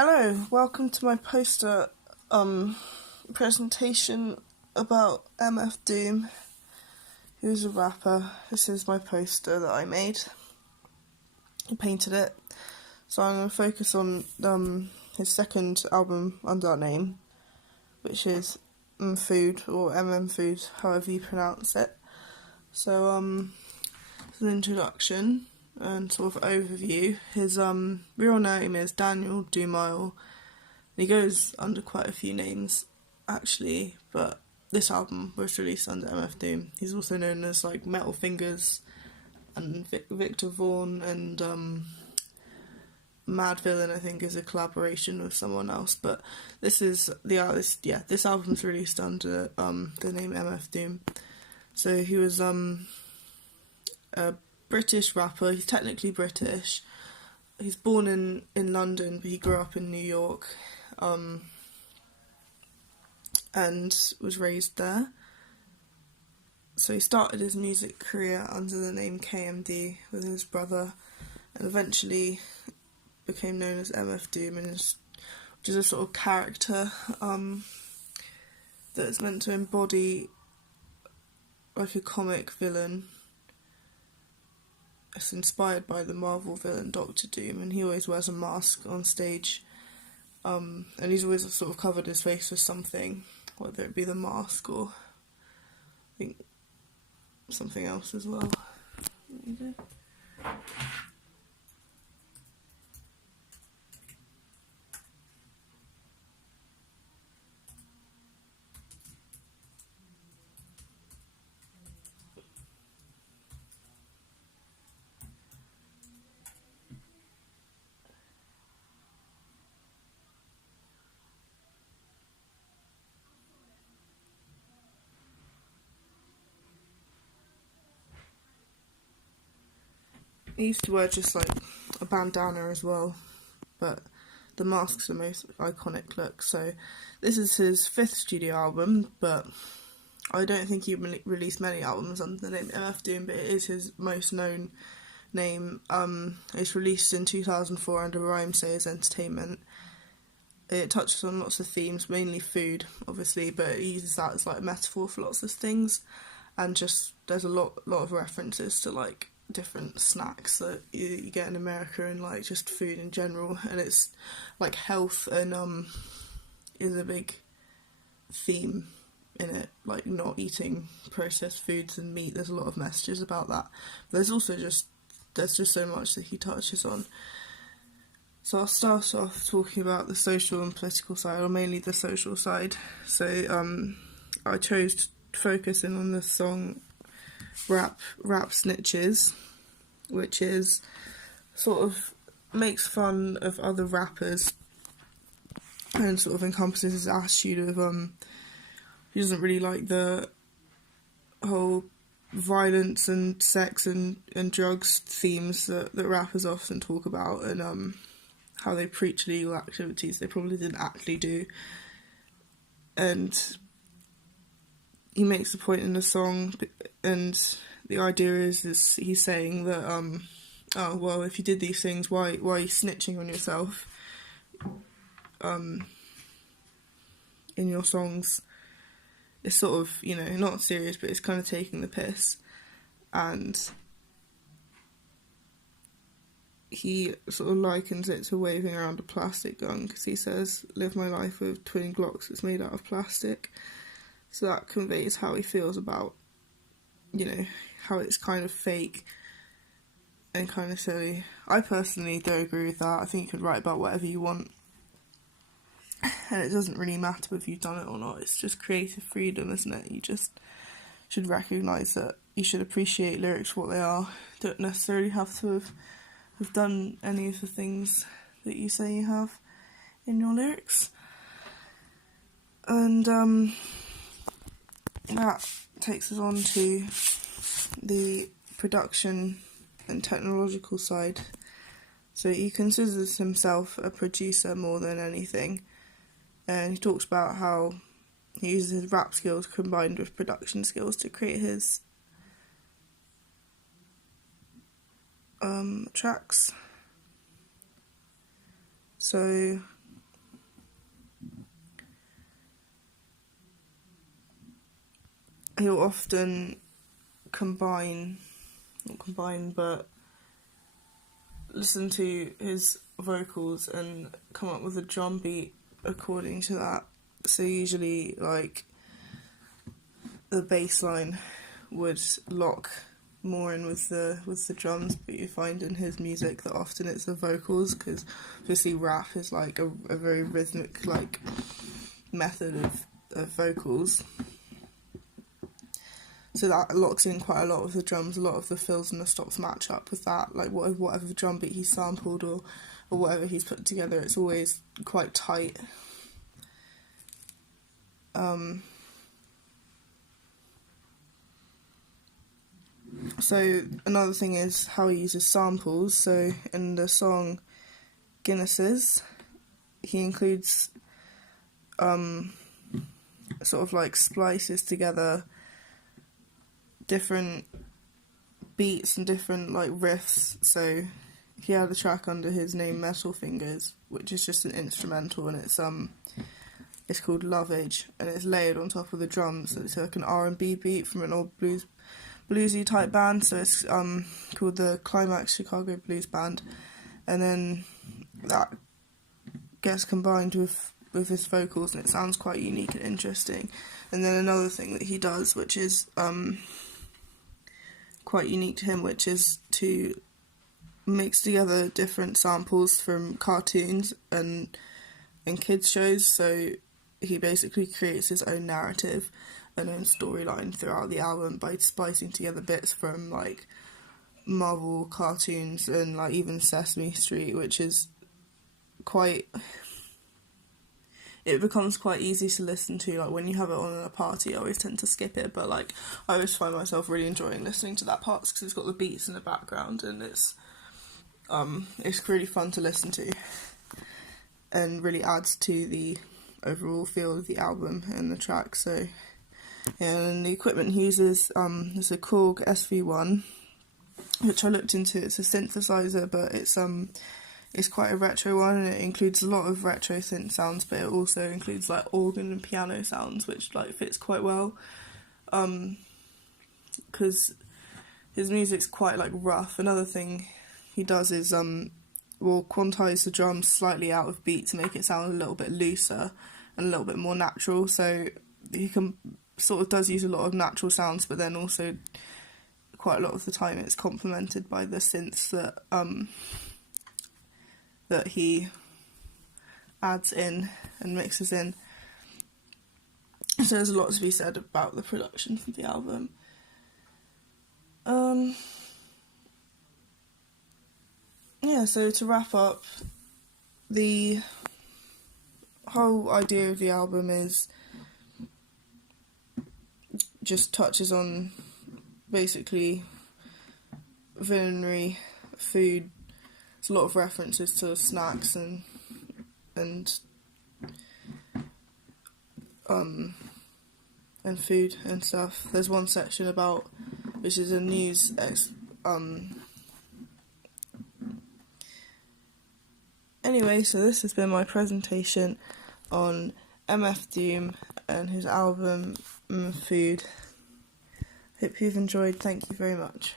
Hello, welcome to my poster presentation about MF Doom, who's a rapper. This is my poster that I made. I painted it. So I'm going to focus on his second album under that name, which is Food, or Food, however you pronounce it. So as an introduction and sort of overview, his real name is Daniel Dumile. He goes under quite a few names actually, but this album was released under MF Doom. He's also known as like Metal Fingers and Victor Vaughn, and Mad Villain I think is a collaboration with someone else, but this is the artist. Yeah, this album's released under the name MF Doom. So he was a British rapper. He's technically British. He's born in London, but he grew up in New York, and was raised there. So he started his music career under the name KMD with his brother, and eventually became known as MF Doom, which is a sort of character that is meant to embody like a comic villain. It's inspired by the Marvel villain Doctor Doom, and he always wears a mask on stage, and he's always sort of covered his face with something, whether it be the mask or I think something else as well. He used to wear just like a bandana as well, but the mask's the most iconic look. So this is his fifth studio album, but I don't think he released many albums under the name MF Doom, but it is his most known name. It's released in 2004 under Rhymesayers Entertainment. It touches on lots of themes, mainly food, obviously, but it uses that as like a metaphor for lots of things, and just there's a lot of references to like different snacks that you get in America and like just food in general, and it's like health and is a big theme in it, like not eating processed foods and meat. There's a lot of messages about that. But there's just so much that he touches on. So I'll start off talking about the social and political side, or mainly the social side. So I chose to focus in on the song Rap Snitches, which is sort of makes fun of other rappers and sort of encompasses his attitude of he doesn't really like the whole violence and sex and drugs themes that rappers often talk about, and how they preach illegal activities they probably didn't actually do. And he makes the point in the song, and the idea is he's saying that oh well, if you did these things, why are you snitching on yourself in your songs? It's sort of, not serious, but it's kind of taking the piss. And he sort of likens it to waving around a plastic gun, because he says, live my life with twin Glocks that's made out of plastic. So that conveys how he feels about, how it's kind of fake and kind of silly. I personally don't agree with that. I think you can write about whatever you want, and it doesn't really matter if you've done it or not. It's just creative freedom, isn't it? You just should recognise that you should appreciate lyrics for what they are. You don't necessarily have to have done any of the things that you say you have in your lyrics. And that takes us on to the production and technological side. So he considers himself a producer more than anything, and he talks about how he uses his rap skills combined with production skills to create his tracks. So he'll often but listen to his vocals and come up with a drum beat according to that. So usually, like, the bass line would lock more in with the drums, but you find in his music that often it's the vocals, because obviously rap is like a very rhythmic like method of vocals. So that locks in quite a lot of the drums. A lot of the fills and the stops match up with that. Like whatever drum beat he's sampled or whatever he's put together, it's always quite tight. So another thing is how he uses samples. So in the song Guinnesses, he includes sort of like splices together different beats and different like riffs. So he had a track under his name Metal Fingers, which is just an instrumental, and it's called Lovage, and it's layered on top of the drums. So it's like an R&B beat from an old bluesy type band. So it's called the Climax Chicago Blues Band, and then that gets combined with his vocals, and it sounds quite unique and interesting. And then another thing that he does, which is quite unique to him, which is to mix together different samples from cartoons and kids shows. So he basically creates his own narrative and own storyline throughout the album by splicing together bits from like Marvel cartoons and like even Sesame Street, which is it becomes quite easy to listen to. Like when you have it on at a party, I always tend to skip it, but like I always find myself really enjoying listening to that part because it's got the beats in the background, and it's really fun to listen to and really adds to the overall feel of the album and the track. So and the equipment he uses is a Korg SV1, which I looked into. It's a synthesizer, but it's quite a retro one, and it includes a lot of retro synth sounds, but it also includes like organ and piano sounds, which like fits quite well, because his music's quite like rough. Another thing he does is will quantize the drums slightly out of beat to make it sound a little bit looser and a little bit more natural. So he does use a lot of natural sounds, but then also quite a lot of the time it's complemented by the synths that he adds in and mixes in. So there's a lot to be said about the production for the album. Yeah, so to wrap up, the whole idea of the album just touches on basically culinary food. There's a lot of references to snacks and food and stuff. There's one section which is a news Anyway, so this has been my presentation on MF Doom and his album Food. Hope you've enjoyed. Thank you very much.